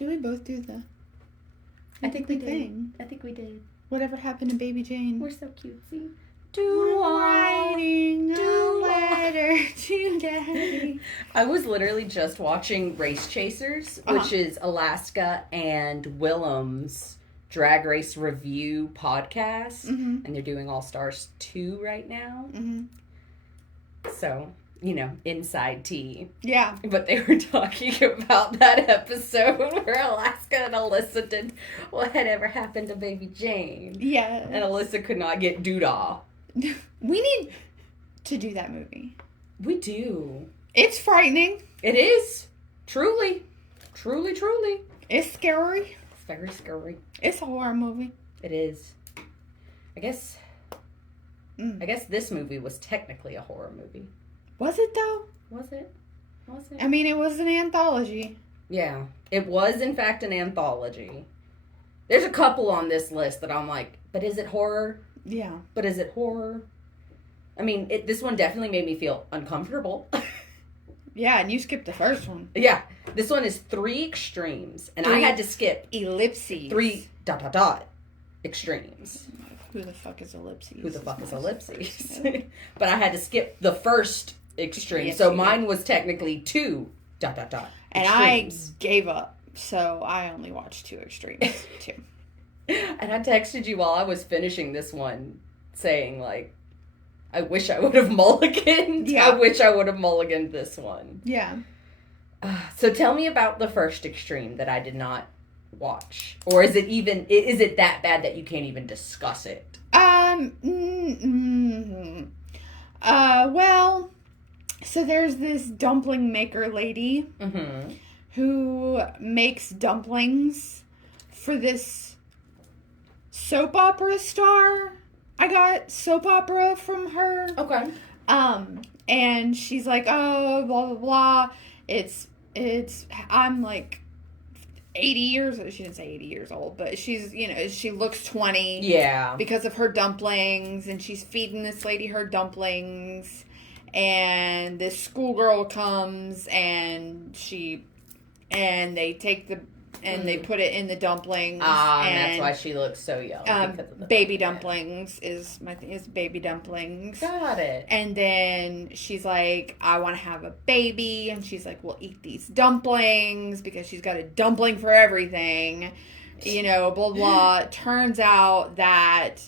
Did we both do the... I think we did. I think we did. Whatever happened to Baby Jane? We're so cutesy. Writing a letter to Daddy. I was literally just watching Race Chasers, which is Alaska and Willem's Drag Race Review podcast. Mm-hmm. And they're doing All Stars 2 right now. Mm-hmm. So, you know, inside tea. Yeah. But they were talking about that episode where Alaska and Alyssa did what had ever happened to Baby Jane. Yeah. And Alyssa could not get doodah. We need to do that movie. We do. It's frightening. It is. Truly. Truly, truly. It's scary. It's very scary. It's a horror movie. It is. I guess this movie was technically a horror movie. Was it, though? Was it? Was it? I mean, it was an anthology. Yeah. It was, in fact, an anthology. There's a couple on this list that I'm like, but is it horror? Yeah. But is it horror? I mean, this one definitely made me feel uncomfortable. Yeah, and you skipped the first one. Yeah. This one is 3 extremes. And I had to skip ellipses. 3 ... extremes. Who the fuck is ellipses? Who the fuck is ellipses? But I had to skip the first extreme. Yes, so mine was technically 2 ... And extremes. I gave up. So I only watched 2 extremes, too. And I texted you while I was finishing this one saying, like, I wish I would have mulliganed. Yeah. I wish I would have mulliganed this one. Yeah. So tell me about the first extreme that I did not watch. Or is it that bad that you can't even discuss it? Well, so there's this dumpling maker lady Mm-hmm. who makes dumplings for this soap opera star. I got soap opera from her. Okay. And she's like, oh, blah, blah, blah. I'm like 80 years, she didn't say 80 years old, but she's, she looks 20. Yeah. Because of her dumplings, and she's feeding this lady her dumplings, and this schoolgirl comes, and they take they put it in the dumplings. And that's why she looks so young. Because of the baby dumplings is baby dumplings. Got it. And then she's like, I want to have a baby. And she's like, we'll eat these dumplings because she's got a dumpling for everything. Blah, blah. Turns out that,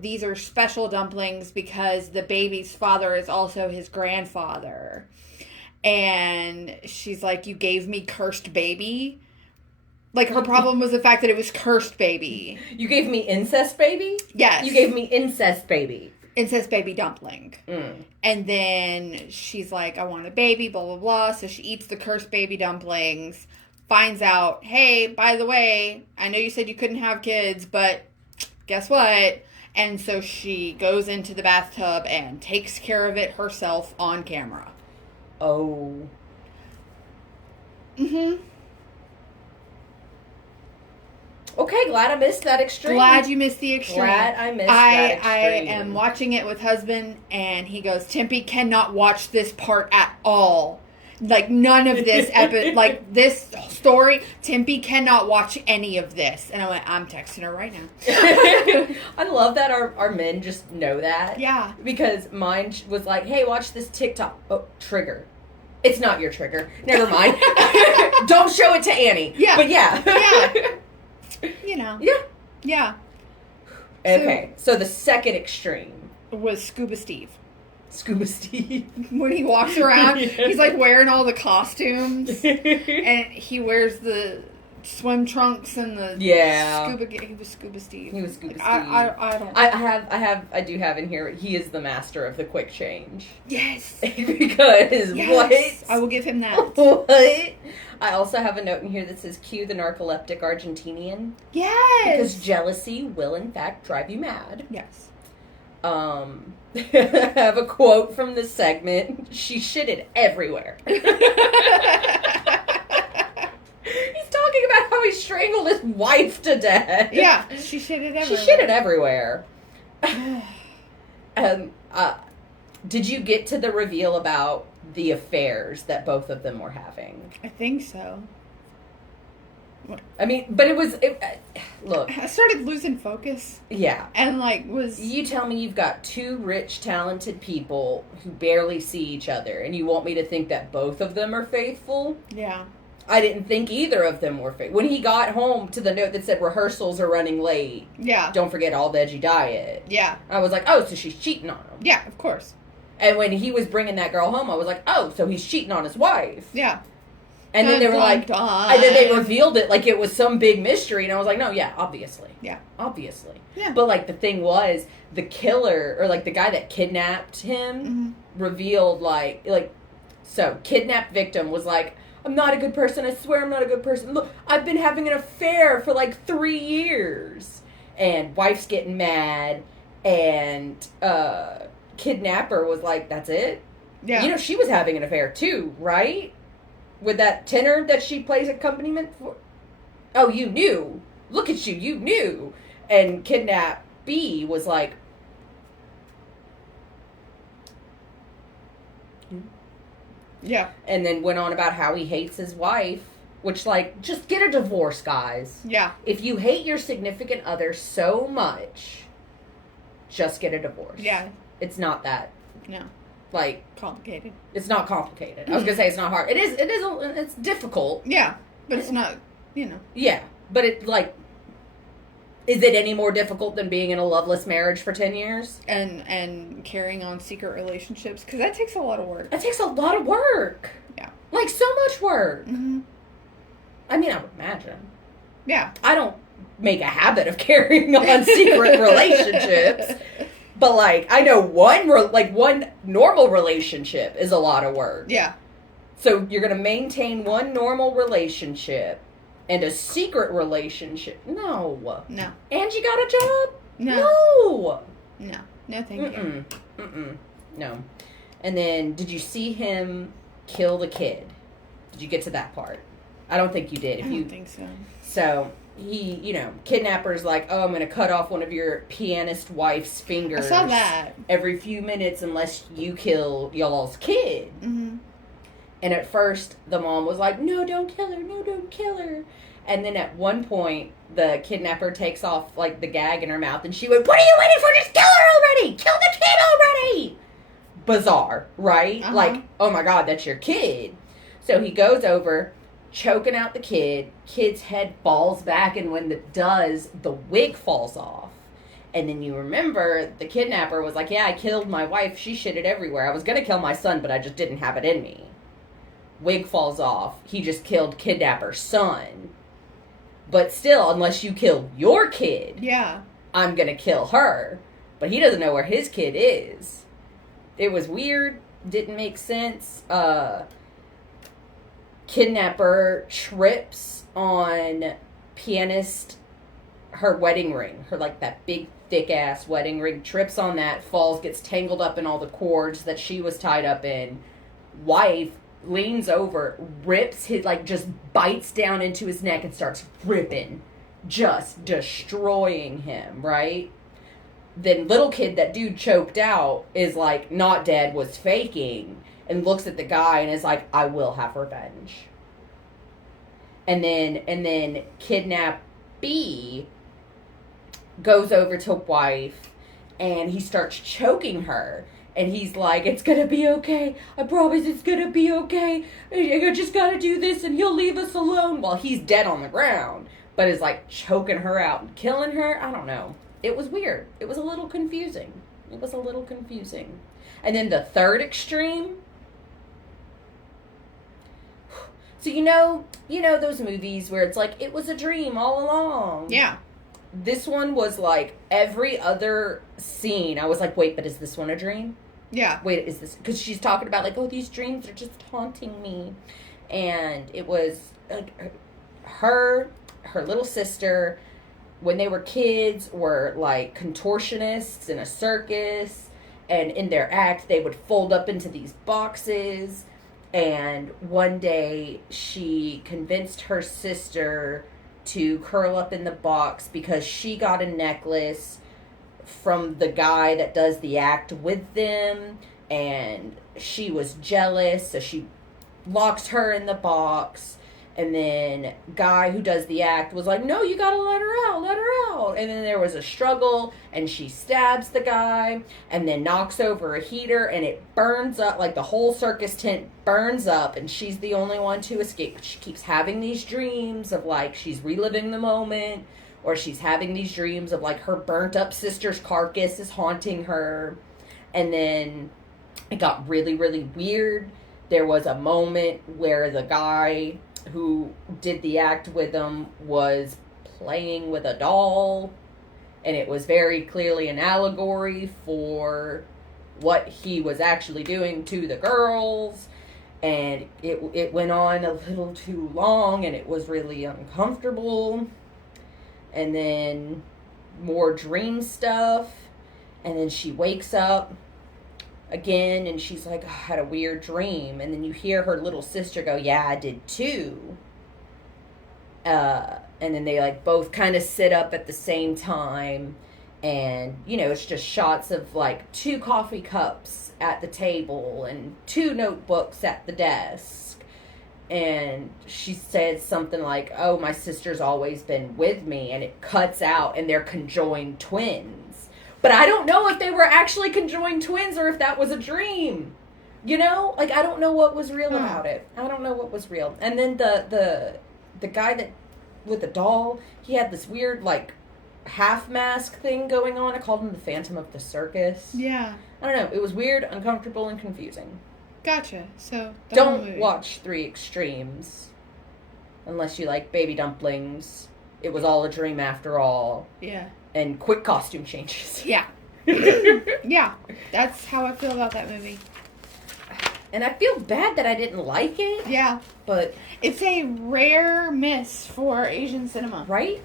these are special dumplings because the baby's father is also his grandfather. And she's like, you gave me cursed baby. Like, her problem was the fact that it was cursed baby. You gave me incest baby? Yes. You gave me incest baby. Incest baby dumpling. Mm. And then she's like, I want a baby, blah, blah, blah. So she eats the cursed baby dumplings, finds out, hey, by the way, I know you said you couldn't have kids, but guess what? And so she goes into the bathtub and takes care of it herself on camera. Oh. Mm-hmm. Okay, glad I missed that extreme. Glad you missed the extreme. Glad I missed that extreme. I am watching it with husband, and he goes, Tempe cannot watch this part at all. Like, none of this, like, this story, Tempe cannot watch any of this. And I went, I'm texting her right now. I love that our men just know that. Yeah. Because mine was like, hey, watch this TikTok. Oh, trigger. It's not your trigger. Never mind. Don't show it to Annie. Yeah. But yeah. Yeah. Yeah. Yeah. Okay. So the second extreme was Scuba Steve. Scuba Steve. When he walks around, Yeah. he's like wearing all the costumes. And he wears the swim trunks and the scuba. He was Scuba Steve. He was Scuba Steve. I don't. I do have in here. He is the master of the quick change. Yes. Because yes. what? I will give him that. What? I also have a note in here that says, cue the narcoleptic Argentinian. Yes. Because jealousy will, in fact, drive you mad. Yes. I have a quote from this segment. She shitted everywhere. He's talking about how he strangled his wife to death. Yeah, she shitted everywhere. She shitted everywhere. Did you get to the reveal about the affairs that both of them were having? I think so. I mean, but look. I started losing focus. Yeah. And, You tell me you've got two rich, talented people who barely see each other, and you want me to think that both of them are faithful? Yeah. I didn't think either of them were faithful. When he got home to the note that said rehearsals are running late. Yeah. Don't forget all veggie diet. Yeah. I was like, oh, so she's cheating on him. Yeah, of course. And when he was bringing that girl home, I was like, oh, so he's cheating on his wife. Yeah. And then they were like, and then they revealed it like it was some big mystery. And I was like, no, yeah, obviously. Yeah. Obviously. Yeah. But, the thing was, the killer, or, the guy that kidnapped him, revealed, so, kidnapped victim was like, I'm not a good person. I swear I'm not a good person. Look, I've been having an affair for, 3 years. And wife's getting mad. And, kidnapper was like, that's it? Yeah. She was having an affair, too, right? With that tenor that she plays accompaniment for? Oh, you knew. Look at you. You knew. And Kidnap B was like... Yeah. And then went on about how he hates his wife. Which, just get a divorce, guys. Yeah. If you hate your significant other so much, just get a divorce. Yeah. It's not that. No. Complicated. It's not complicated. I was going to say it's not hard. It's difficult. Yeah. But it's not, Yeah. But is it any more difficult than being in a loveless marriage for 10 years? And carrying on secret relationships, because that takes a lot of work. It takes a lot of work. Yeah. So much work. Mm-hmm. I mean, I would imagine. Yeah. I don't make a habit of carrying on secret relationships. But, I know one normal relationship is a lot of work. Yeah. So you're going to maintain one normal relationship and a secret relationship. No. No. And you got a job? No. No. No, thank you. No. And then, did you see him kill the kid? Did you get to that part? I don't think you did. I don't think so. So... He, kidnapper's like, oh, I'm going to cut off one of your pianist wife's fingers. I saw that. Every few minutes unless you kill y'all's kid. Mm-hmm. And at first, the mom was like, no, don't kill her. No, don't kill her. And then at one point, the kidnapper takes off, the gag in her mouth. And she went, what are you waiting for? Just kill her already. Kill the kid already. Bizarre, right? Uh-huh. Oh, my God, that's your kid. So he goes over... choking out the kid's head falls back, and when it does, the wig falls off. And then you remember the kidnapper was like, yeah, I killed my wife, she shitted everywhere. I was gonna kill my son, but I just didn't have it in me. Wig falls off. He just killed kidnapper's son. But still, unless you kill your kid, yeah, I'm gonna kill her. But he doesn't know where his kid is. It was weird, didn't make sense. Kidnapper trips on pianist, her wedding ring, her that big thick ass wedding ring, trips on that, falls, gets tangled up in all the cords that she was tied up in. Wife leans over, rips his, just bites down into his neck and starts ripping, just destroying him, right? Then little kid, that dude choked out, is not dead, was faking. And looks at the guy and is like, I will have revenge. And then Kidnap B goes over to wife and he starts choking her. And he's like, it's gonna be okay. I promise it's gonna be okay. I just gotta do this and he'll leave us alone. While he's dead on the ground. But is choking her out and killing her. I don't know. It was weird. It was a little confusing. And then the third extreme... So you know those movies where it's it was a dream all along. Yeah. This one was every other scene. I was like, wait, but is this one a dream? Yeah. Wait, is this... Because she's talking about oh, these dreams are just haunting me. And it was her little sister, when they were kids, were contortionists in a circus. And in their act, they would fold up into these boxes. And one day, she convinced her sister to curl up in the box because she got a necklace from the guy that does the act with them. And she was jealous, so she locks her in the box. And then guy who does the act was like, no, you gotta let her out, let her out. And then there was a struggle, and she stabs the guy, and then knocks over a heater, and it burns up, like the whole circus tent burns up, and she's the only one to escape. She keeps having these dreams of, like, she's reliving the moment, or she's having these dreams of, like, her burnt up sister's carcass is haunting her. And then it got really, really weird. There was a moment where the guy who did the act with him was playing with a doll, and it was very clearly an allegory for what he was actually doing to the girls, and it went on a little too long, and it was really uncomfortable. And then more dream stuff, and then she wakes up again, and she's like, I had a weird dream. And then you hear her little sister go, yeah, I did too. And then they, like, both kind of sit up at the same time. And, you know, it's just shots of, like, 2 coffee cups at the table and 2 notebooks at the desk. And she said something like, oh, my sister's always been with me. And it cuts out, and they're conjoined twins. But I don't know if they were actually conjoined twins or if that was a dream. You know? Like, I don't know what was real about it. I don't know what was real. And then the guy that, with the doll, he had this weird, like, half mask thing going on. I called him the Phantom of the Circus. Yeah. I don't know. It was weird, uncomfortable, and confusing. Gotcha. So, don't watch 3 Extremes. Unless you like baby dumplings. It was all a dream after all. Yeah. And quick costume changes. Yeah. Yeah. That's how I feel about that movie. And I feel bad that I didn't like it. Yeah. But it's a rare miss for Asian cinema. Right?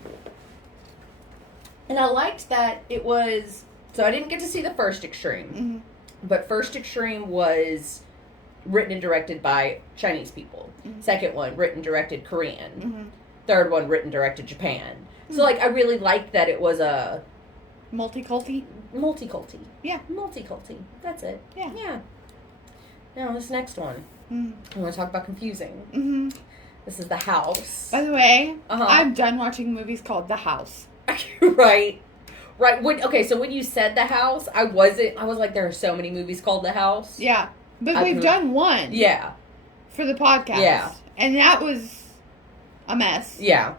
And I liked that it was... So I didn't get to see the first Extreme. Mm-hmm. But first Extreme was written and directed by Chinese people. Mm-hmm. Second one, written and directed Korean. Mm-hmm. Third one, written and directed Japan. So, like, I really liked that it was a... Multiculti? Multiculti. Yeah. Multiculti. That's it. Yeah. Yeah. Now, this next one. Mm. I want to talk about confusing. Mm-hmm. This is The House. By the way, I'm done watching movies called The House. Right. Right. So when you said The House, I was like, there are so many movies called The House. Yeah. But we've done one. Yeah. For the podcast. Yeah. And that was a mess. Yeah.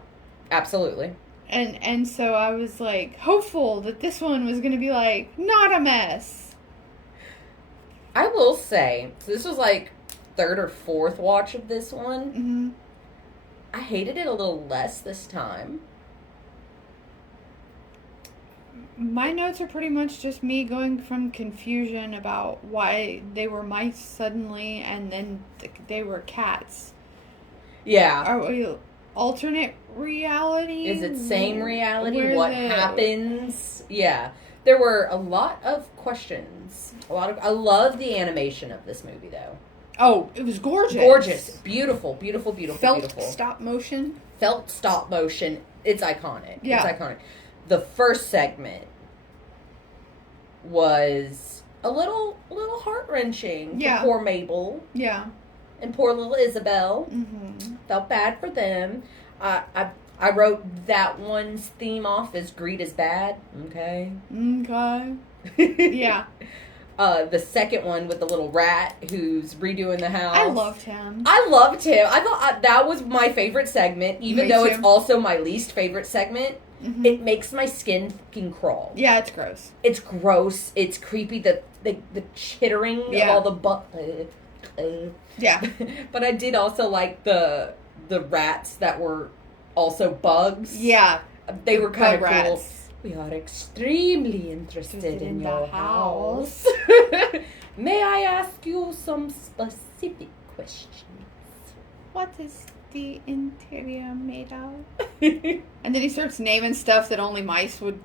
Absolutely. And so I was, like, hopeful that this one was going to be, like, not a mess. I will say, so this was, like, 3rd or 4th watch of this one. Mm-hmm. I hated it a little less this time. My notes are pretty much just me going from confusion about why they were mice suddenly and then they were cats. Yeah. Are we alternate reality? Is it same reality? What happens? Yeah. There were a lot of questions. I love the animation of this movie, though. Oh, it was gorgeous. Gorgeous. Beautiful, beautiful, beautiful, Felt beautiful. stop motion. Felt stop motion. It's iconic. Yeah. It's iconic. The first segment was a little heart-wrenching for poor Mabel. Yeah. And poor little Isabel. Mm-hmm. Felt bad for them. I wrote that one's theme off as greed is bad. Okay. Yeah. The second one with the little rat who's redoing the house. I loved him. I thought that was my favorite segment, even though it's also my least favorite segment. Mm-hmm. It makes my skin fucking crawl. Yeah, it's gross. It's gross. It's creepy. The chittering of all the yeah. But I did also like the rats that were also bugs. Yeah. They were kind of cool. Rats. We are extremely interested in your house. May I ask you some specific questions? What is the interior made of? And then he starts naming stuff that only mice would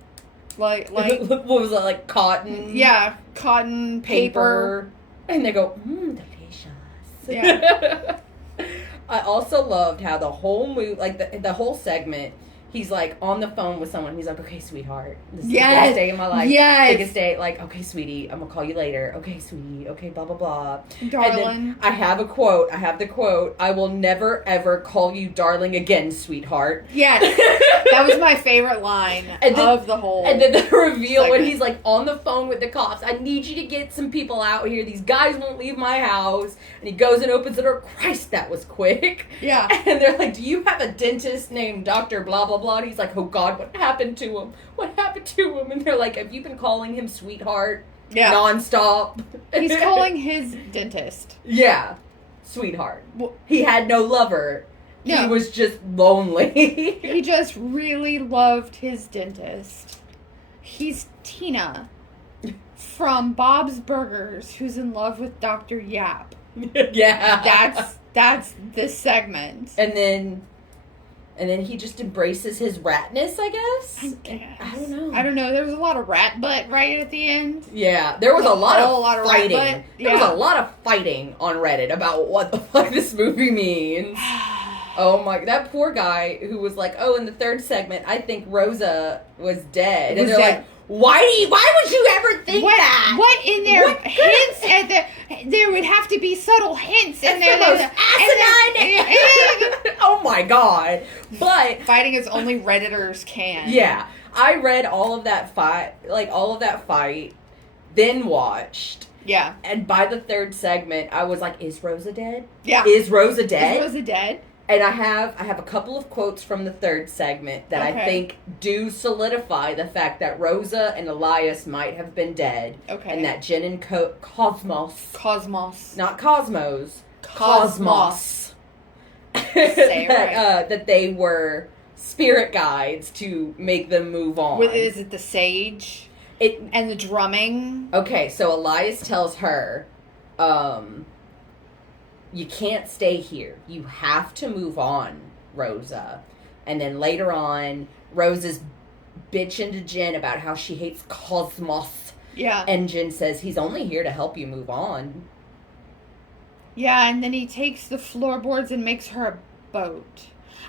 like. What was it, like cotton? Yeah, cotton, paper. And they go, delicious. Yeah. I also loved how the whole movie, like the whole segment, he's like on the phone with someone. He's like, okay, sweetheart, this is the Yes. biggest day of my life. Yes. Biggest day. Like, okay, sweetie, I'm gonna call you later. Okay, sweetie. Okay, blah blah blah. Darling. And then I have a quote. I have the quote. I will never ever call you darling again, sweetheart. Yes. That was my favorite line of the whole. And then the reveal when segment. he's like on the phone with the cops. I need you to get some people out here. These guys won't leave my house. And he goes and opens the door. Christ, that was quick. Yeah. And they're like, do you have a dentist named Dr. Blah, blah, blah? And he's like, oh, God, what happened to him? What happened to him? And they're like, have you been calling him sweetheart? Yeah. Nonstop. He's calling his dentist. Yeah. Sweetheart. Well, He had no lover. No. He was just lonely. he just really loved his dentist. He's Tina from Bob's Burgers, who's in love with Dr. Yap. Yeah. That's this segment. And then he just embraces his ratness, I guess. I don't know. There was a lot of rat butt right at the end. Yeah, there was a lot of fighting. rat butt. There was a lot of fighting on Reddit about what the fuck this movie means. Oh my, that poor guy who was like, oh, in the third segment, I think Rosa was dead. And they're like, why would you ever think that? What in there hints at there would have to be subtle hints in there. The most asinine. Oh my God. But fighting is only Redditors can. Yeah. I read all of that fight, then watched. Yeah. And by the third segment, I was like, is Rosa dead? Yeah. Is Rosa dead? Is Rosa dead? And I have a couple of quotes from the third segment that I think do solidify the fact that Rosa and Elias might have been dead. Okay. And that Jen and Cosmos. Not Cosmos. Cosmos. Say it right. That they were spirit guides to make them move on. Is it the sage? And the drumming? Okay, so Elias tells her, you can't stay here. You have to move on, Rosa. And then later on, Rosa's bitching to Jen about how she hates Cosmos. Yeah. And Jen says, he's only here to help you move on. Yeah, and then he takes the floorboards and makes her a boat.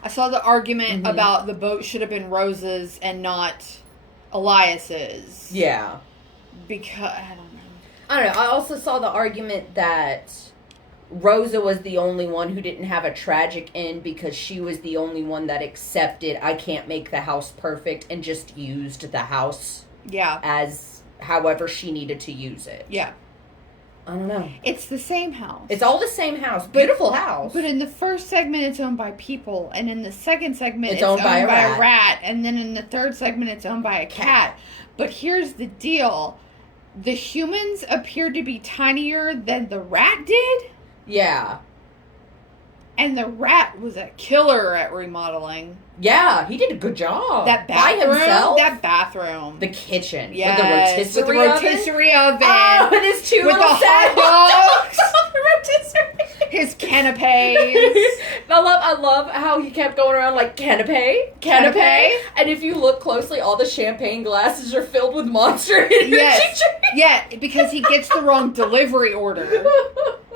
I saw the argument about the boat should have been Rosa's and not Elias's. Yeah. Because, I don't know. I also saw the argument that Rosa was the only one who didn't have a tragic end because she was the only one that accepted I can't make the house perfect and just used the house as however she needed to use it. Yeah. I don't know. It's the same house. It's all the same house. Beautiful house. But in the first segment, it's owned by people. And in the second segment, it's owned by a rat. And then in the third segment, it's owned by a cat. But here's the deal. The humans appear to be tinier than the rat did. Yeah. And the rat was a killer at remodeling. Yeah, he did a good job. That bathroom. By himself? That bathroom. The kitchen. Yes. With the rotisserie oven. Oh, with his two with little the hot dogs. the rotisserie. His canapes. I love how he kept going around like, canapé. And if you look closely, all the champagne glasses are filled with Monster Energy drinks. Yeah, because he gets the wrong delivery order.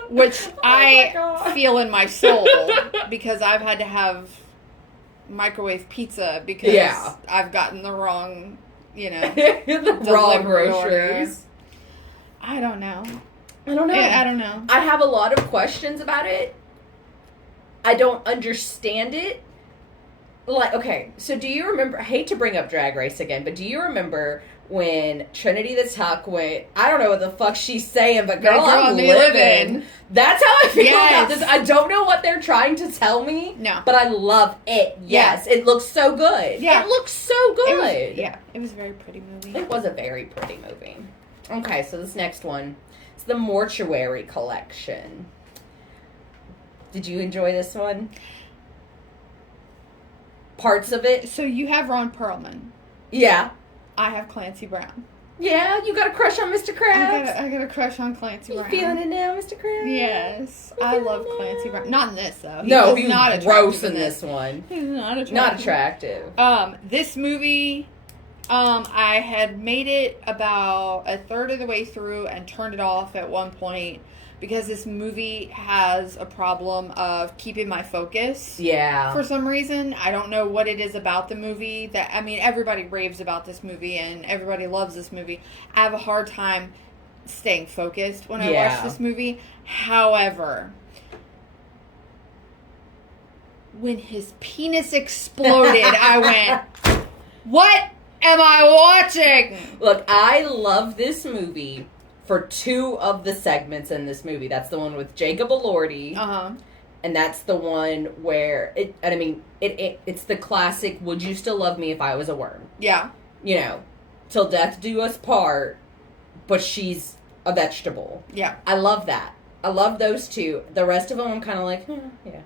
Which I feel in my soul because I've had to have microwave pizza because I've gotten the wrong, the wrong groceries. Order. I don't know. Yeah, I don't know. I have a lot of questions about it. I don't understand it. Like, okay, so do you remember, I hate to bring up Drag Race again, but do you remember when Trinity the Tuck went, I don't know what the fuck she's saying, but girl I'm living. That's how I feel about this. I don't know what they're trying to tell me. No. But I love it. Yes. It looks so good. Yeah. It looks so good. It was a very pretty movie. It was a very pretty movie. Okay, so this next one. It's the Mortuary Collection. Did you enjoy this one? Parts of it? So you have Ron Perlman. Yeah. I have Clancy Brown. Yeah, you got a crush on Mr. Krabs? I got a crush on Clancy Brown. You feeling it now, Mr. Krabs? Yes. I love Clancy Brown. Not in this, though. He was not gross in this one. He's not attractive. Not attractive. This movie, I had made it about a third of the way through and turned it off at one point because this movie has a problem of keeping my focus. Yeah. For some reason. I don't know what it is about the movie that, I mean, everybody raves about this movie and everybody loves this movie. I have a hard time staying focused when I watch this movie. However, when his penis exploded, I went, what am I watching? Look, I love this movie for two of the segments in this movie. That's the one with Jacob Elordi. Uh-huh. And that's the one where, it's the classic, would you still love me if I was a worm? Yeah. You know, till death do us part, but she's a vegetable. Yeah. I love that. I love those two. The rest of them, I'm kind of like, yeah, okay.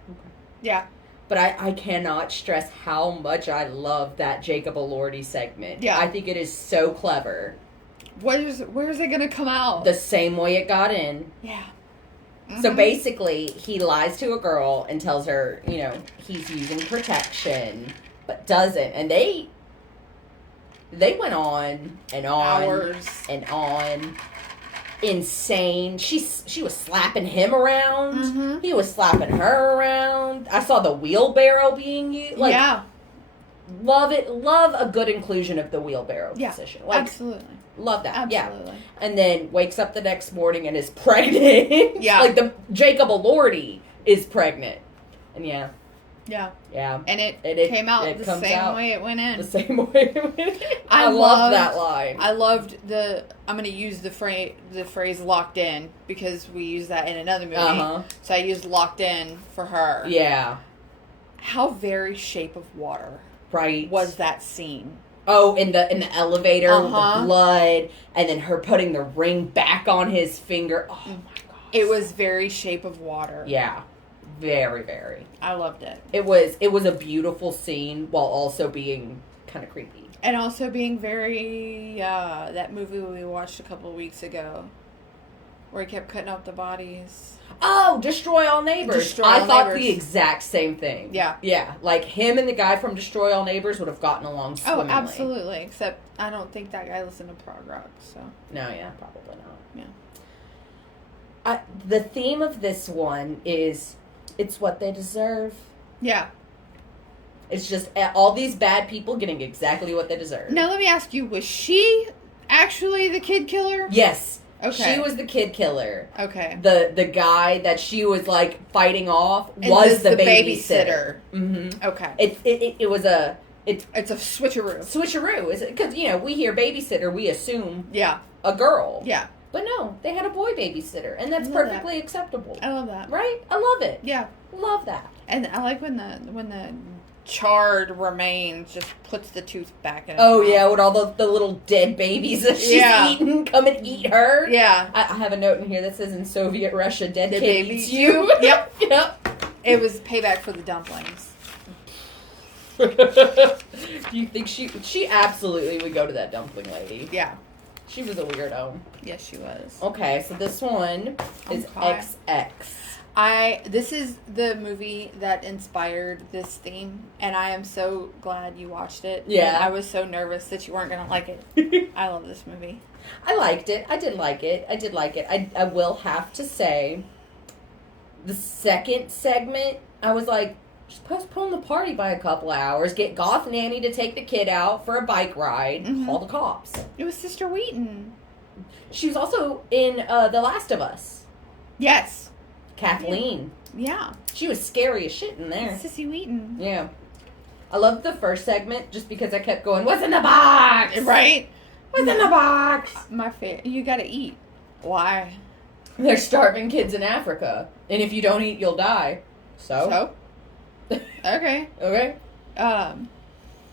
Yeah. But I cannot stress how much I love that Jacob Elordi segment. Yeah. I think it is so clever. Where's it gonna come out? The same way it got in. Yeah. Mm-hmm. So basically, he lies to a girl and tells her, you know, he's using protection, but doesn't. And they went on and on. Hours. And on. Insane. She was slapping him around. Mm-hmm. He was slapping her around. I saw the wheelbarrow being used. Like, yeah. Love it. Love a good inclusion of the wheelbarrow position. Like, absolutely. Love that. Absolutely. Yeah. And then wakes up the next morning and is pregnant. Yeah. Like the Jacob Elordi is pregnant. And yeah. Yeah. Yeah. And it came out the same way it went in. The same way it went in. I loved love that line. I loved I'm going to use the phrase locked in because we use that in another movie. Uh-huh. So I used locked in for her. Yeah. How very Shape of Water was that scene? Oh, in the elevator with Uh-huh. the blood, and then her putting the ring back on his finger. Oh my god! It was very Shape of Water. Yeah, very, very. I loved it. It was a beautiful scene while also being kind of creepy, and also being very that movie we watched a couple of weeks ago, where he kept cutting up the bodies. Oh, Destroy All Neighbors. I thought the exact same thing. Yeah. Yeah. Like, him and the guy from Destroy All Neighbors would have gotten along swimmingly. Oh, absolutely. Except, I don't think that guy listened to prog rock, so. No, yeah, probably not. Yeah. The theme of this one is, it's what they deserve. Yeah. It's just all these bad people getting exactly what they deserve. Now, let me ask you, was she actually the kid killer? Yes. Okay. She was the kid killer. Okay. The guy that she was like fighting off was the babysitter. Mm-hmm. Okay. It was a it's a switcheroo. Switcheroo, is it? Because we hear babysitter, we assume a girl. Yeah. But no, they had a boy babysitter, and that's perfectly acceptable. I love that. Right? I love it. Yeah. Love that. And I like when the charred remains just puts the tooth back in. Oh yeah, with all the little dead babies that she's eaten come and eat her. Yeah. I have a note in here that says, in Soviet Russia, dead kid eats you. Yep. Yep. It was payback for the dumplings. Do you think she absolutely would go to that dumpling lady? Yeah. She was a weirdo. Yes, she was. Okay, so this one is XX. This is the movie that inspired this theme, and I am so glad you watched it. Yeah. I was so nervous that you weren't going to like it. I love this movie. I liked it. I did like it. I will have to say, the second segment, I was like, just postpone the party by a couple hours, get Goth Nanny to take the kid out for a bike ride, call the cops. It was Sister Wheaton. She was also in The Last of Us. Yes. Kathleen. Yeah. She was scary as shit in there. Sissy Wheaton. Yeah. I loved the first segment just because I kept going, what's in the box? Right? What's in the box? My favorite. You gotta eat. Why? They're starving kids in Africa. And if you don't eat, you'll die. So? Okay. Okay.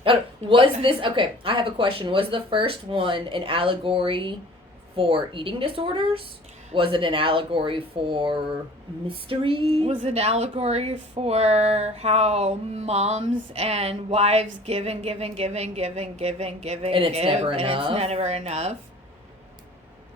Okay, I have a question. Was the first one an allegory for eating disorders? Was it an allegory for mystery? Was it an allegory for how moms and wives give and give and give and give and give and give and it's never enough? And it's never enough.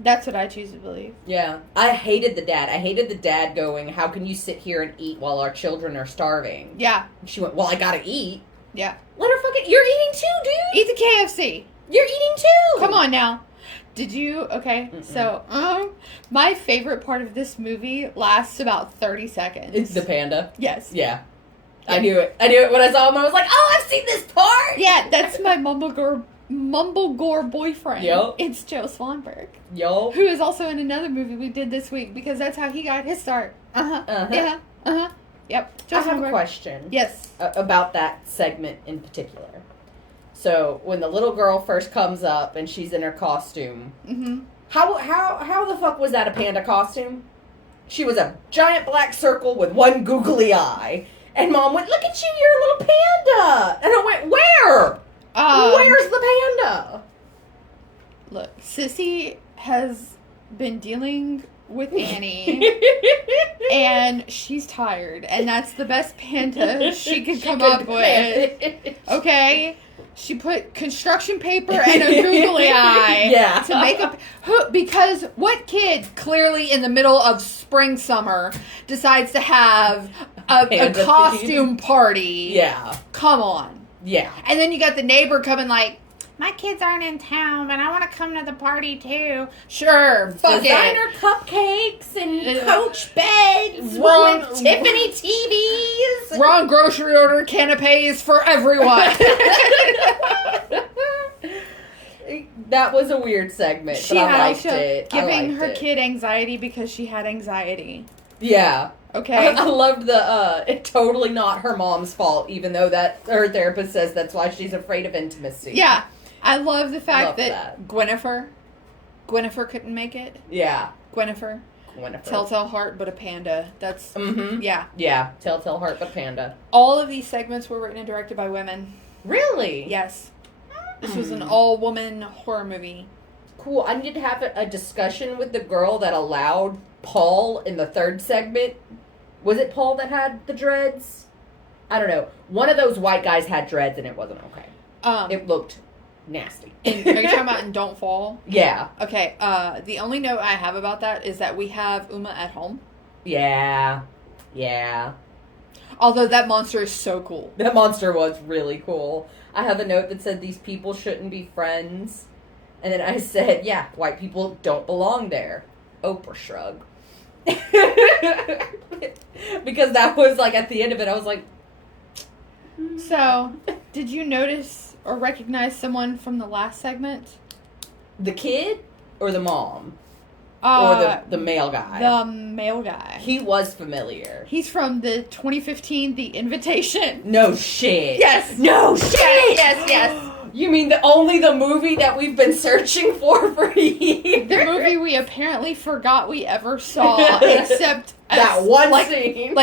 That's what I choose to believe. Yeah. I hated the dad. I hated the dad going, how can you sit here and eat while our children are starving? Yeah. She went, well, I gotta eat. Yeah. Let her fucking... You're eating too, dude! Eat the KFC. You're eating too! Come on now. Did you? Okay. Mm-mm. So, my favorite part of this movie lasts about 30 seconds. It's the panda. Yes. Yeah. I knew it. I knew it when I saw him. I was like, oh, I've seen this part. Yeah, that's my Mumblegore boyfriend. Yep. It's Joe Swanberg. Yo. Who is also in another movie we did this week because that's how he got his start. Yeah. Yep. Joe I have Swanberg. a question. Yes. About that segment in particular. So, when the little girl first comes up and she's in her costume, how the fuck was that a panda costume? She was a giant black circle with one googly eye. And Mom went, look at you, you're a little panda. And I went, where? Where's the panda? Look, Sissy has been dealing with Annie, and she's tired, and that's the best panda she could come up with. Okay? She put construction paper and a googly eye to make up. Because what kid, clearly in the middle of spring, summer, decides to have a costume party? Yeah. Come on. Yeah. And then you got the neighbor coming like, my kids aren't in town, but I want to come to the party too. Sure, fuck Designer it. cupcakes and Coach beds Wrong- with Tiffany TVs. Wrong grocery order canapes for everyone. That was a weird segment, She but I had liked also it. giving her kid anxiety because she had anxiety. Yeah. Okay. I loved it totally not her mom's fault, even though that her therapist says that's why she's afraid of intimacy. Yeah. I love the fact Love that Gwennifer couldn't make it. Yeah. Gwennifer. Telltale heart, but a panda. That's, yeah. Yeah. Telltale heart, but panda. All of these segments were written and directed by women. Really? Yes. This was an all-woman horror movie. Cool. I need to have a discussion with the girl that allowed Paul in the third segment. Was it Paul that had the dreads? I don't know. One of those white guys had dreads and it wasn't okay. It looked nasty. Are you talking about in Don't Fall? Yeah. Okay, the only note I have about that is that we have Uma at home. Yeah. Yeah. Although that monster is so cool. That monster was really cool. I have a note that said these people shouldn't be friends. And then I said, yeah, white people don't belong there. Oprah shrug. Because that was like, at the end of it, I was like... So, did you notice or recognize someone from the last segment? The kid or the mom? Or the male guy? The male guy. He was familiar. He's from the 2015 The Invitation. No shit. Yes. No shit. Yes. You mean the movie that we've been searching for years? The movie we apparently forgot we ever saw, except that one scene.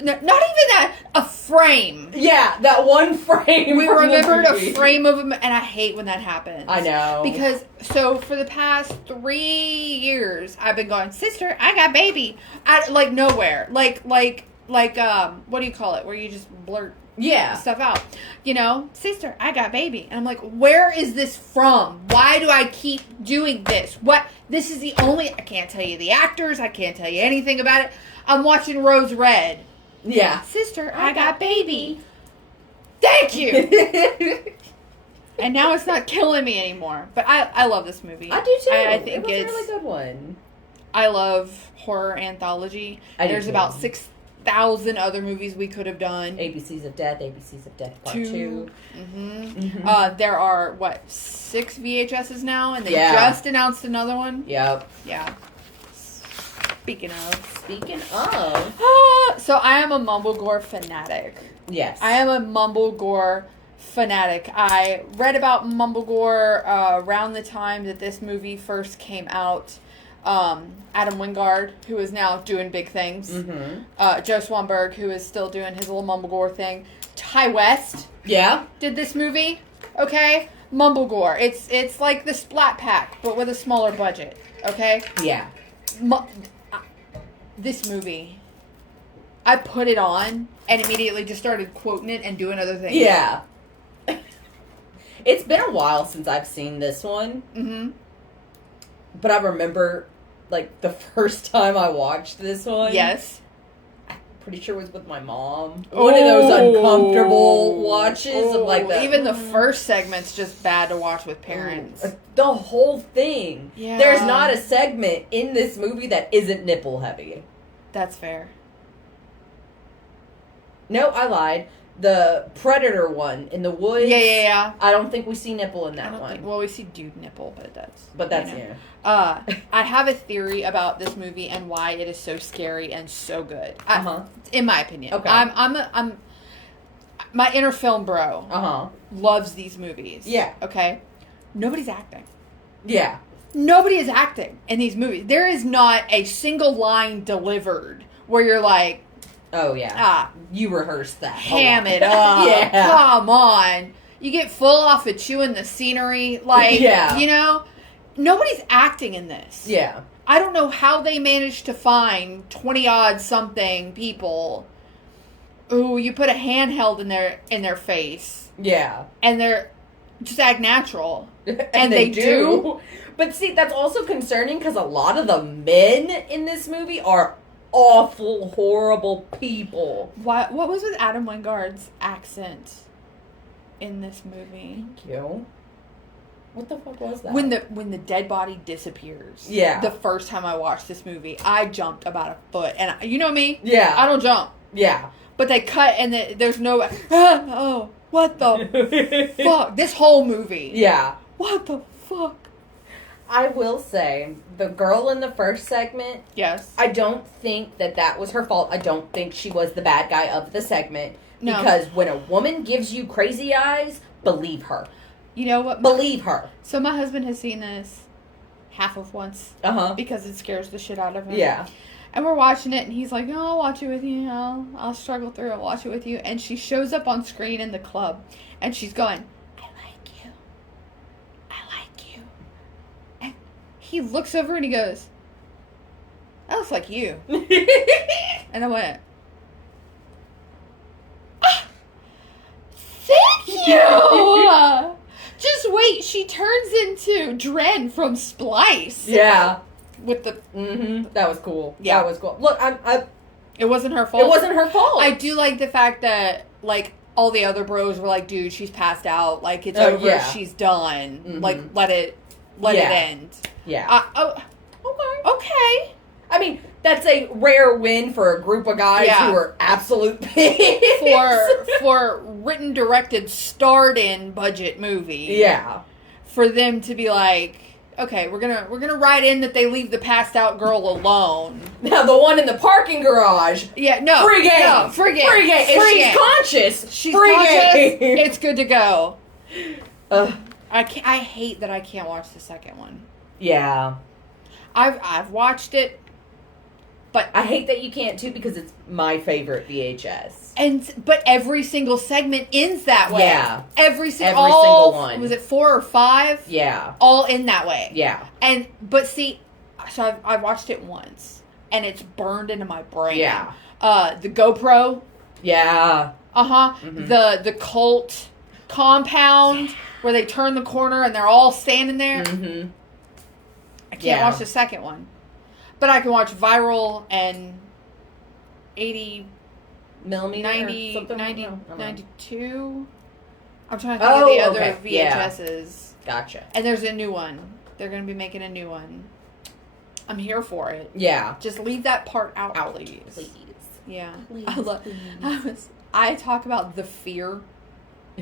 Not even that, a frame. Yeah, that one frame. We remembered a frame of him, and I hate when that happens. I know. Because, for the past 3 years, I've been going, sister, I got baby. Nowhere. What do you call it? Where you just blurt stuff out. Sister, I got baby. And I'm like, where is this from? Why do I keep doing this? What? This is I can't tell you the actors. I can't tell you anything about it. I'm watching Rose Red. Yeah. Sister, I got baby. Thank you. And now it's not killing me anymore. But I love this movie. I do too. I think it's a really good one. I love horror anthology. There's about 6,000 other movies we could have done. ABCs of Death Part 2. There are, 6 VHSs now? And they just announced another one? Yep. Yeah. Speaking of. So I am a Mumblegore fanatic. Yes. I am a Mumblegore fanatic. I read about Mumblegore around the time that this movie first came out. Adam Wingard, who is now doing big things. Joe Swanberg, who is still doing his little Mumblegore thing. Ty West. Yeah. Did this movie. Okay? Mumblegore. It's like the Splat Pack, but with a smaller budget. Okay? Yeah. This movie, I put it on and immediately just started quoting it and doing other things. Yeah. It's been a while since I've seen this one. But I remember, the first time I watched this one. Yes. I'm pretty sure was with my mom. One of those uncomfortable watches of like that. Even the first segment's just bad to watch with parents. The whole thing. Yeah. There's not a segment in this movie that isn't nipple heavy. That's fair. No, I lied. The Predator one in the woods. Yeah. I don't think we see nipple in that one. Well, we see dude nipple, but that's... yeah. I have a theory about this movie and why it is so scary and so good. In my opinion. Okay. I'm my inner film bro loves these movies. Yeah. Okay? Nobody's acting. Yeah. Nobody is acting in these movies. There is not a single line delivered where you're like, oh, yeah. You rehearsed that. Ham it up. Yeah. Come on. You get full off of chewing the scenery. Like, you know, nobody's acting in this. Yeah. I don't know how they managed to find 20-odd something people who you put a handheld in their face. Yeah. And they're just act natural. And they do. But see, that's also concerning because a lot of the men in this movie are awful, horrible people. What was with Adam Wingard's accent in this movie? Thank you. What the fuck was that? When the dead body disappears. Yeah. The first time I watched this movie, I jumped about a foot. And you know me? Yeah. I don't jump. Yeah. But they cut and there's no... oh, what the fuck? This whole movie. Yeah. What the fuck? I will say, the girl in the first segment... Yes. I don't think that was her fault. I don't think she was the bad guy of the segment. No. Because when a woman gives you crazy eyes, believe her. You know what? Believe her. So my husband has seen this half of once. Because it scares the shit out of him. Yeah. And we're watching it, and he's like, "No, I'll watch it with you. I'll struggle through it. Watch it with you." And she shows up on screen in the club, and she's going, "I like you. I like you." And he looks over and he goes, "That looks like you." And I went, "Thank you." Just wait, she turns into Dren from Splice. Yeah. With the... That was cool. Yeah. That was cool. Look, It wasn't her fault. It wasn't her fault. I do like the fact that, like, all the other bros were like, "Dude, she's passed out. Like, it's over. Yeah. She's done. Like, let it end." Yeah. Okay. I mean, that's a rare win for a group of guys who are absolute pigs. For written, directed, starred in budget movie. Yeah. For them to be like, okay, we're gonna write in that they leave the passed out girl alone. Now the one in the parking garage. Yeah, no. Free game. No, free game. Free game. If she's conscious, she's free conscious. game. It's good to go. I hate that I can't watch the second one. Yeah. I've watched it, but I hate that you can't too because it's my favorite VHS. But every single segment ends that way. Yeah. Every single one. Was it 4 or 5? Yeah. All in that way. Yeah. But see, so I've watched it once, and it's burned into my brain. Yeah. The GoPro. Yeah. Mm-hmm. The cult compound where they turn the corner and they're all standing there. Mm-hmm. I can't watch the second one. But I can watch Viral and 80... Millimeter 90, or 92. I'm trying to think of the other VHSs. Yeah. Gotcha. And there's a new one. They're going to be making a new one. I'm here for it. Yeah. Just leave that part out, please. Yeah. Please, I talk about the fear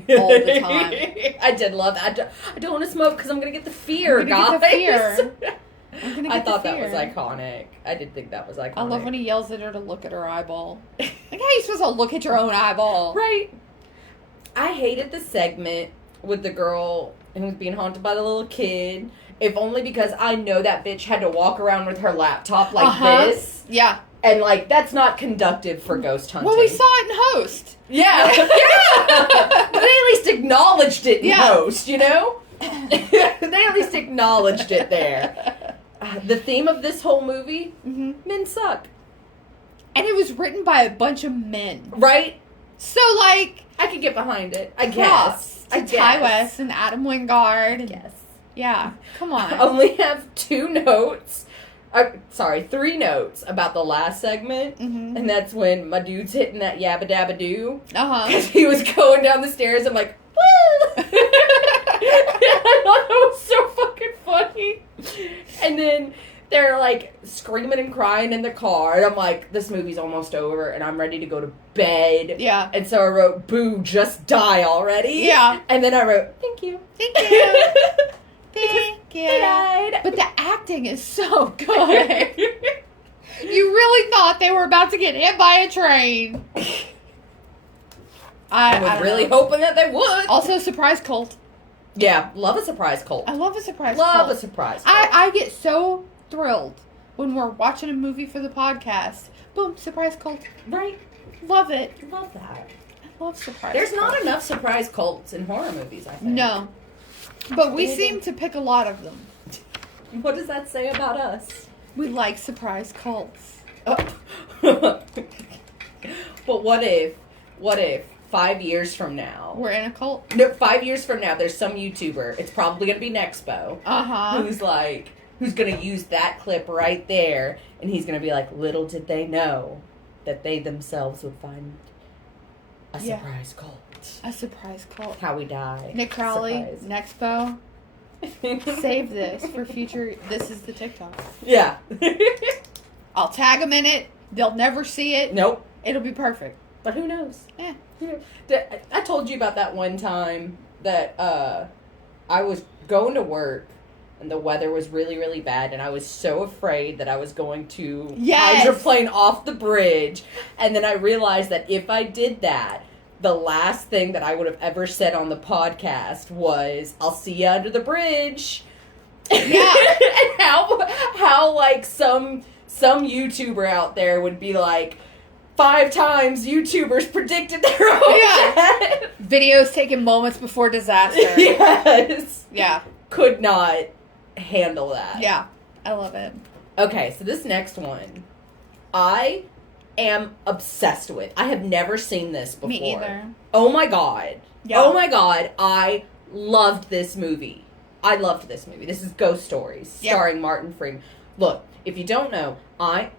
all the time. I did love that. I don't want to smoke because I'm going to get the fear, guys. Get the fear. I thought that was iconic. I did think that was iconic. I love when he yells at her to look at her eyeball. Like, how are you supposed to look at your own eyeball? Right. I hated the segment with the girl who was being haunted by the little kid. If only because I know that bitch had to walk around with her laptop like this. Yeah. And, like, that's not conductive for ghost hunting. Well, we saw it in Host. Yeah. Yeah. But they at least acknowledged it in Host, you know? They at least acknowledged it there. The theme of this whole movie, men suck. And it was written by a bunch of men. Right? So, like... I could get behind it. I guess. Ty West and Adam Wingard. Yes. Yeah. Come on. I only have 2 notes. Sorry, 3 notes about the last segment, and that's when my dude's hitting that yabba dabba doo. Because he was going down the stairs. I'm like, woo! I thought that was so fucking funny. And then they're like screaming and crying in the car, and I'm like, this movie's almost over, and I'm ready to go to bed. Yeah. And so I wrote, boo, just die already. Yeah. And then I wrote, thank you. Thank you. Thank you. They died. But the acting is so good. You really thought they were about to get hit by a train. I was really hoping that they would. Also, surprise cult. Yeah, love a surprise cult. I love a surprise cult. Love a surprise cult. I get so thrilled when we're watching a movie for the podcast. Boom, surprise cult. Right. Love it. Love that. I love surprise There's cults. not enough surprise cults in horror movies, I think. No. But we seem to pick a lot of them. What does that say about us? We like surprise cults. But what if 5 years from now... We're in a cult? No, 5 years from now, there's some YouTuber, it's probably going to be Nexpo, who's going to use that clip right there, and he's going to be like, little did they know that they themselves would find a surprise cult. A surprise cult. How we die. Nick Crowley, Surprise. Nexpo. Save this for future. This is the TikTok. Yeah. I'll tag them in it. They'll never see it. Nope. It'll be perfect. But who knows? Yeah. I told you about that one time that I was going to work and the weather was really, really bad, and I was so afraid that I was going to hydroplane off the bridge. And then I realized that if I did that, the last thing that I would have ever said on the podcast was, I'll see you under the bridge. Yeah. And how like some YouTuber out there would be like, 5 times YouTubers predicted their own death. Videos taken moments before disaster. Yes. Yeah. Could not handle that. Yeah. I love it. Okay, so this next one, I am obsessed with. I have never seen this before. Me either. Oh my god. Yeah. Oh my god, I loved this movie. I loved this movie. This is Ghost Stories, starring Martin Freeman. Look, if you don't know, I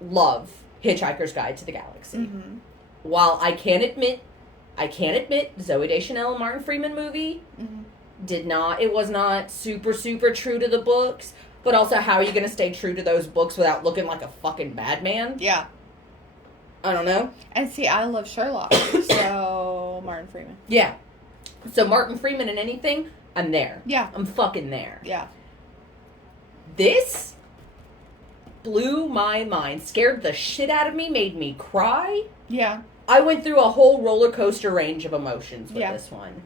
love Hitchhiker's Guide to the Galaxy. Mm-hmm. While I can't admit Zooey Deschanel and Martin Freeman movie was not super, super true to the books, but also how are you going to stay true to those books without looking like a fucking bad man? Yeah. I don't know. And see, I love Sherlock, so Martin Freeman. Yeah. So Martin Freeman in anything, I'm there. Yeah. I'm fucking there. Yeah. This blew my mind, scared the shit out of me, made me cry. Yeah. I went through a whole roller coaster range of emotions with this one.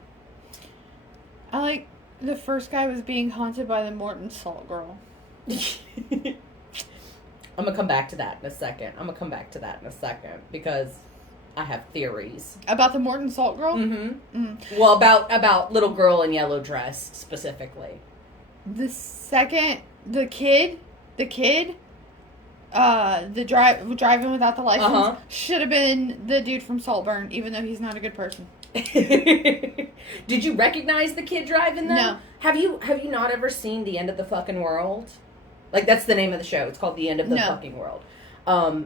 I like the first guy was being haunted by the Morton Salt Girl. I'm going to come back to that in a second. Because I have theories. About the Morton Salt Girl? Mm-hmm. Mm-hmm. Well, about little girl in yellow dress, specifically. The kid, driving without the license, should have been the dude from Saltburn, even though he's not a good person. Did you recognize the kid driving them? No. Have you not ever seen The End of the Fucking World? Like, that's the name of the show. It's called The End of the Fucking World.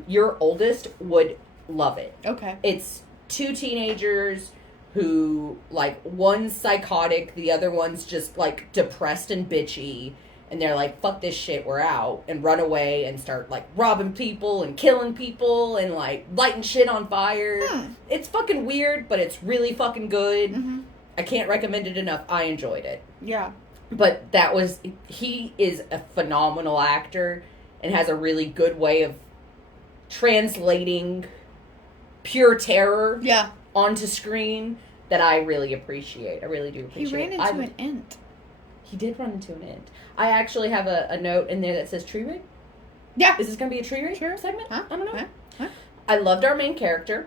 Your oldest would love it. Okay. It's 2 teenagers who, like, one's psychotic, the other one's just, like, depressed and bitchy. And they're like, fuck this shit, we're out. And run away and start, like, robbing people and killing people and, like, lighting shit on fire. It's fucking weird, but it's really fucking good. Mm-hmm. I can't recommend it enough. I enjoyed it. Yeah. But he is a phenomenal actor and has a really good way of translating pure terror onto screen that I really appreciate. I really do appreciate. He ran into an ant. He did run into an ant. I actually have a note in there that says tree rig. Yeah. Is this going to be a tree rig segment? Huh? I don't know. Huh? I loved our main character.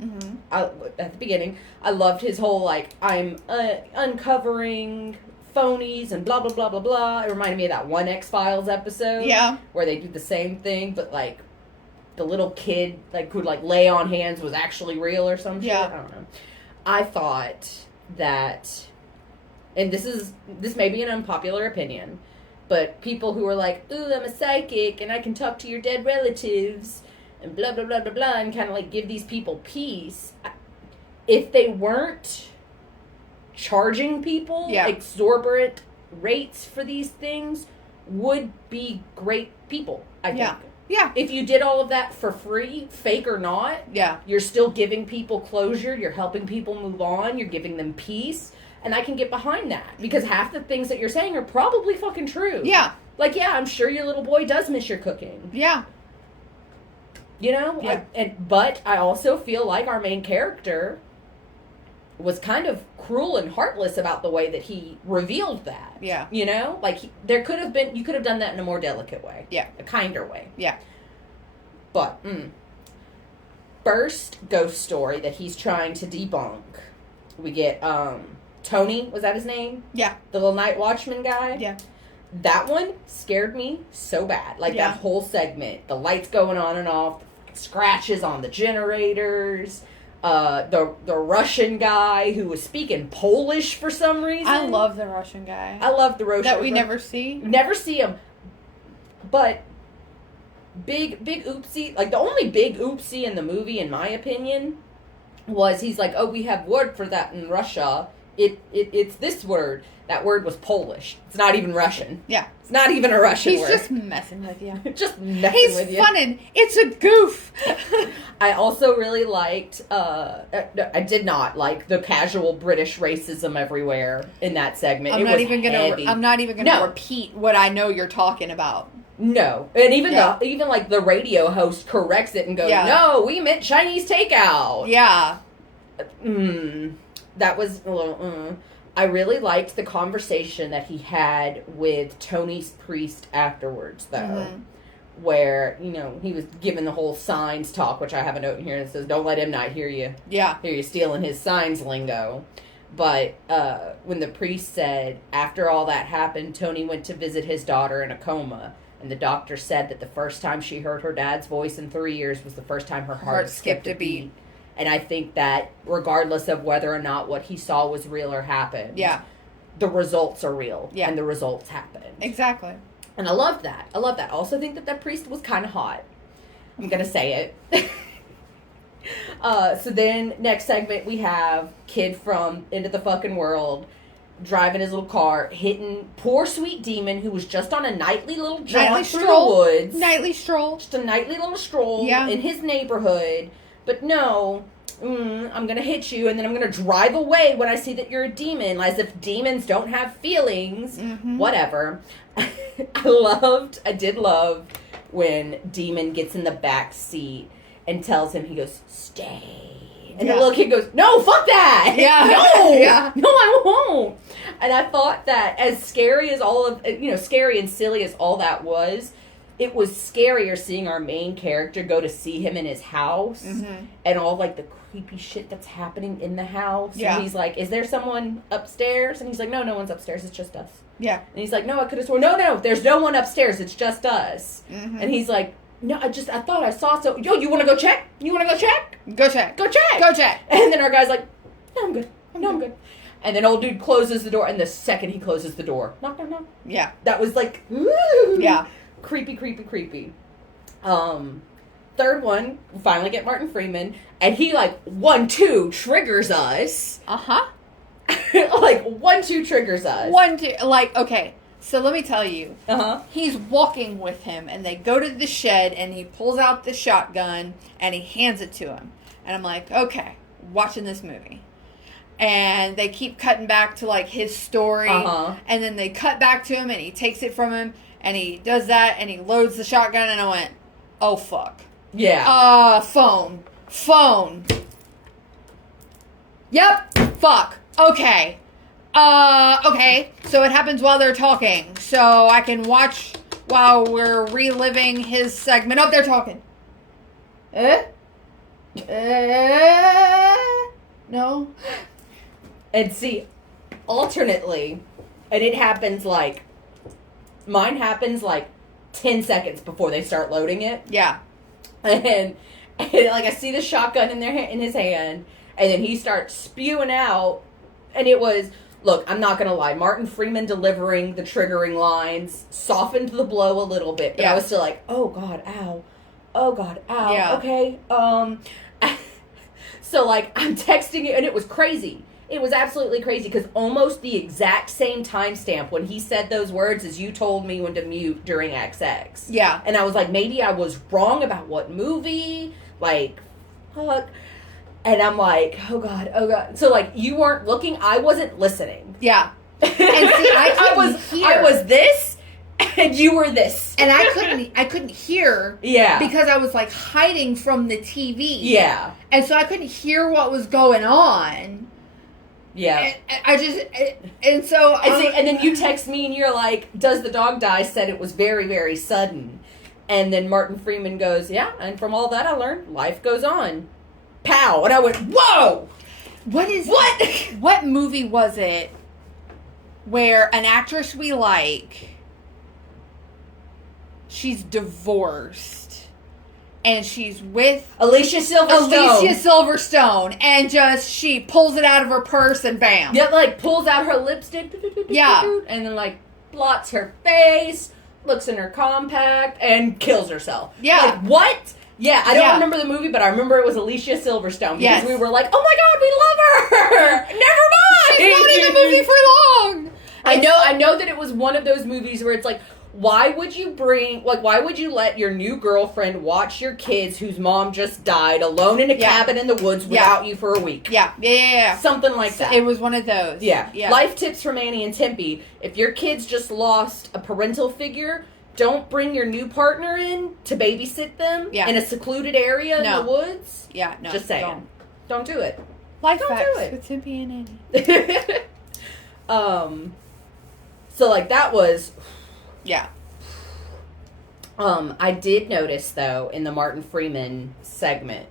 Mm-hmm. At the beginning. I loved his whole, like, I'm uncovering phonies and blah, blah, blah, blah, blah. It reminded me of that one X-Files episode. Yeah. Where they do the same thing, but, like, the little kid, like, who'd, like, lay on hands was actually real or some shit. I don't know. I thought that... And this may be an unpopular opinion. But people who are like, ooh, I'm a psychic and I can talk to your dead relatives and blah, blah, blah, blah, blah, and kind of like give these people peace. If they weren't charging people exorbitant rates for these things, would be great people, I think. Yeah. If you did all of that for free, fake or not, you're still giving people closure, you're helping people move on, you're giving them peace, and I can get behind that. Because half the things that you're saying are probably fucking true. Yeah. Like, I'm sure your little boy does miss your cooking. Yeah. You know? Yeah. But I also feel like our main character was kind of cruel and heartless about the way that he revealed that. Yeah. You know? Like, you could have done that in a more delicate way. Yeah. A kinder way. Yeah. But, first ghost story that he's trying to debunk, we get, Tony, was that his name? Yeah. The little night watchman guy? Yeah. That one scared me so bad. Like, that whole segment. The lights going on and off, the scratches on the generators, the Russian guy who was speaking Polish for some reason. I love the Russian guy. I love the Russian. That we never see. Never see him. But big oopsie. Like, the only big oopsie in the movie, in my opinion, was he's like, oh, we have word for that in Russia. It's this word. That word was Polish. It's not even Russian. Yeah. It's not even a Russian word. He's just messing with you. Just messing with you. He's funning. It's a goof. I also really liked, I did not like the casual British racism everywhere in that segment. I'm not even gonna repeat what I know you're talking about. No. And even even like the radio host corrects it and goes, no, we meant Chinese takeout. Yeah. That was a little, I really liked the conversation that he had with Tony's priest afterwards, though. Mm-hmm. Where, you know, he was giving the whole signs talk, which I have a note in here that says, don't let him not hear you. Yeah. Hear you stealing his signs lingo. But when the priest said, after all that happened, Tony went to visit his daughter in a coma. And the doctor said that the first time she heard her dad's voice in 3 years was the first time her heart skipped a beat. And I think that regardless of whether or not what he saw was real or happened, the results are real. Yeah. And the results happened. Exactly. And I love that. I also think that priest was kind of hot. I'm going to say it. So then, next segment, we have kid from End of the Fucking World driving his little car, hitting poor sweet demon who was just on a nightly little jaunt through the woods. Nightly stroll. Just a nightly little stroll in his neighborhood. But no, I'm going to hit you, and then I'm going to drive away when I see that you're a demon, as if demons don't have feelings. Mm-hmm. Whatever. I did love when Demon gets in the back seat and tells him, he goes, stay. And the little kid goes, no, fuck that. Yeah. No, no, I won't. And I thought that as scary as scary and silly as all that was, it was scarier seeing our main character go to see him in his house and all, like, the creepy shit that's happening in the house. Yeah. And he's like, is there someone upstairs? And he's like, no one's upstairs. It's just us. Yeah. And he's like, no, I could have sworn. No, there's no one upstairs. It's just us. Mm-hmm. And he's like, no, I thought I saw so. Yo, you want to go check? Go check. And then our guy's like, no, I'm good. I'm good. And then old dude closes the door, and the second he closes the door, knock. Yeah. That was like, ooh. Yeah. Creepy. Third one, we finally get Martin Freeman, and he, like, 1-2 triggers us. Uh-huh. Like, 1-2 triggers us. 1-2, like, okay, so let me tell you. Uh-huh. He's walking with him, and they go to the shed, and he pulls out the shotgun, and he hands it to him. And I'm like, okay, watching this movie. And they keep cutting back to, like, his story, and then they cut back to him, and he takes it from him, and he does that, and he loads the shotgun, and I went, oh, fuck. Yeah. Phone. Yep. Fuck. Okay. Okay. So it happens while they're talking. So I can watch while we're reliving his segment. Oh, they're talking. No. And see, alternately, and it happens like, mine happens like 10 seconds before they start loading it. Yeah. And like, I see the shotgun in his hand, and then he starts spewing out, and it was, look, I'm not gonna lie. Martin Freeman delivering the triggering lines softened the blow a little bit, but I was still like, oh god, ow. Oh god, ow. Yeah. Okay. So, like, I'm texting you, and it was crazy. It was absolutely crazy, because almost the exact same timestamp when he said those words as you told me when to mute during XX. Yeah. And I was like, maybe I was wrong about what movie. Like, fuck. And I'm like, oh god, oh god. So, like, you weren't looking, I wasn't listening. Yeah. And see, I was this, and you were this. And I couldn't hear. Yeah. Because I was, like, hiding from the TV. Yeah. And so I couldn't hear what was going on. Yeah. And so... and then you text me and you're like, does the dog die? Said it was very, very sudden. And then Martin Freeman goes, yeah, and from all that I learned, life goes on. Pow! And I went, whoa! What movie was it where an actress we like, she's divorced, and she's with Alicia Silverstone, and just she pulls it out of her purse and bam. Yeah, like pulls out her lipstick. Yeah. And then like blots her face, looks in her compact, and kills herself. Yeah. Like, what? Yeah, I don't remember the movie, but I remember it was Alicia Silverstone. Because we were like, oh my god, we love her! Never mind! She's not in the movie for long! I know that it was one of those movies where it's like, why would you let your new girlfriend watch your kids whose mom just died alone in a cabin in the woods without you for a week? Yeah. Something like that. It was one of those. Yeah. Life tips from Annie and Tempe. If your kids just lost a parental figure, don't bring your new partner in to babysit them in a secluded area in the woods. Yeah, no. Just saying. Don't do it. Life don't facts do it. with Tempe and Annie. So, like, that was... Yeah. I did notice, though, in the Martin Freeman segment,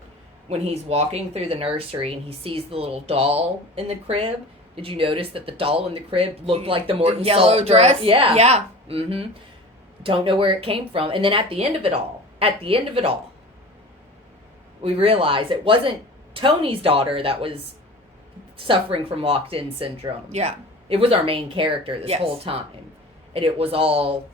when he's walking through the nursery and he sees the little doll in the crib, did you notice that the doll in the crib looked like the Morton yellow Salt dress? Girl? Yeah. Yeah. Mm-hmm. Don't know where it came from. And then at the end of it all, we realized it wasn't Tony's daughter that was suffering from locked-in syndrome. Yeah. It was our main character this whole time. And it was all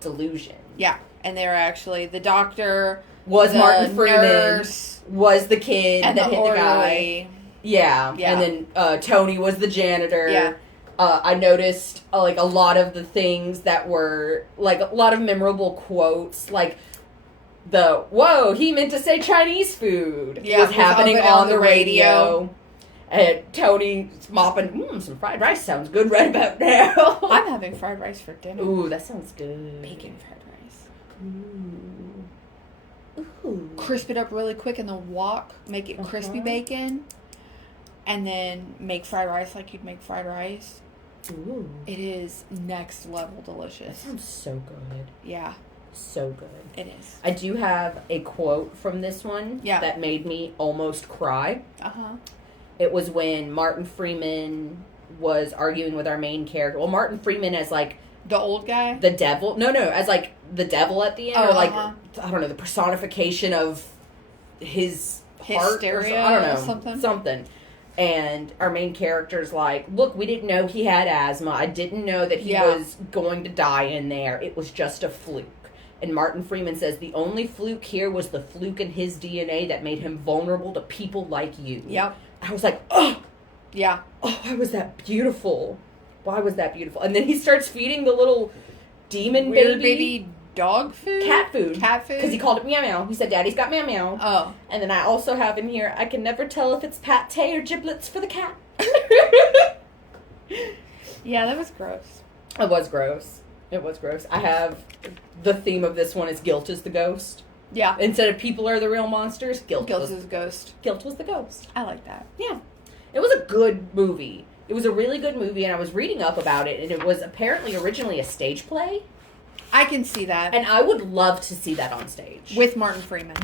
delusion. Yeah. And they were actually, the doctor was Martin Freeman, nurse, was the kid and that hit the guy. Yeah. And then Tony was the janitor. Yeah. I noticed like a lot of the things that were like a lot of memorable quotes, like the "Whoa, he meant to say Chinese food" was happening on the radio. And Tony's mopping. Some fried rice sounds good right about now. I'm having fried rice for dinner. Ooh, that sounds good. Bacon fried rice. Ooh. Crisp it up really quick in the wok. Make it crispy bacon. And then make fried rice like you'd make fried rice. Ooh. It is next level delicious. That sounds so good. Yeah. So good. It is. I do have a quote from this one that made me almost cry. Uh-huh. It was when Martin Freeman was arguing with our main character. Well, Martin Freeman as, like... The old guy? The devil. No, as, like, the devil at the end. Or, like, I don't know, the personification of his heart. Hysteria I don't know. Something. And our main character's like, look, we didn't know he had asthma. I didn't know that he was going to die in there. It was just a fluke. And Martin Freeman says, the only fluke here was the fluke in his DNA that made him vulnerable to people like you. Yep. I was like, oh! Yeah. Oh, why was that beautiful? Why was that beautiful? And then he starts feeding the little demon baby dog food? Cat food. Because he called it meow meow. He said, Daddy's got meow meow. Oh. And then I also have in here, I can never tell if it's pate or giblets for the cat. Yeah, that was gross. It was gross. I have, the theme of this one is guilt is the ghost. Yeah. Instead of people are the real monsters, guilt is the ghost. Guilt was the ghost. I like that. Yeah. It was a good movie. It was a really good movie, and I was reading up about it, and it was apparently originally a stage play. I can see that. And I would love to see that on stage. With Martin Freeman.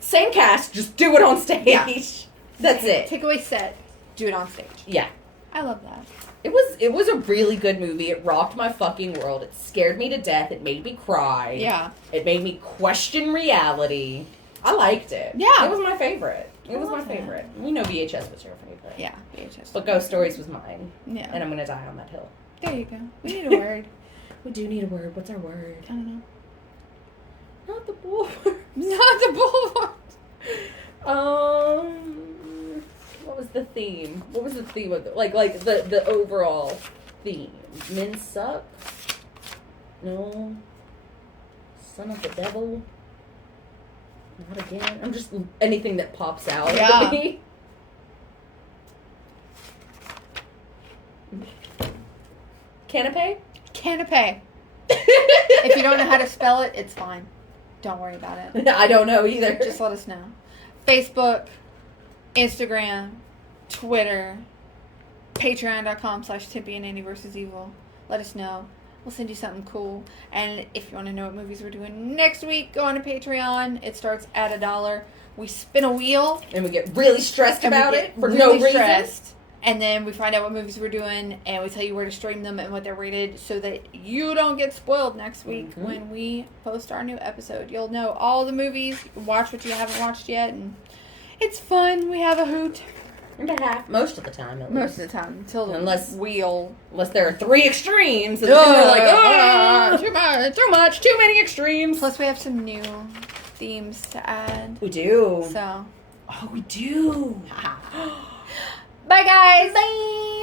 Same cast, just do it on stage. Yeah. That's it. Take away set, do it on stage. Yeah. I love that. It was a really good movie. It rocked my fucking world. It scared me to death. It made me cry. Yeah. It made me question reality. I liked it. Yeah. It was my favorite. It was my love it. favorite. You know VHS was your favorite. Yeah, VHS. But Ghost Stories was mine. Yeah. And I'm going to die on that hill. There you go. We need a word. We do need a word. What's our word? I don't know. Not the bull. Not the bulwark. What was the theme? What was the theme of the, like the overall theme? Men suck? No. Son of the devil? Not again. I'm just anything that pops out at me. Canapé? Canapé. If you don't know how to spell it, it's fine. Don't worry about it. I don't know either. Just let us know. Facebook, Instagram, Twitter, patreon.com/Tippy and Andy vs. Evil. Let us know. We'll send you something cool. And if you want to know what movies we're doing next week, go on to Patreon. It starts at $1. We spin a wheel. And we get really stressed about it for no reason. And then we find out what movies we're doing, and we tell you where to stream them and what they're rated so that you don't get spoiled next week when we post our new episode. You'll know all the movies, watch what you haven't watched yet, and it's fun. We have a hoot. And a half. Most of the time, at least. Most of the time. Until the wheel. Unless there are 3 extremes, and then you're like, too much, too many extremes. Plus, we have some new themes to add. We do. So. Oh, we do. Bye, guys. Bye.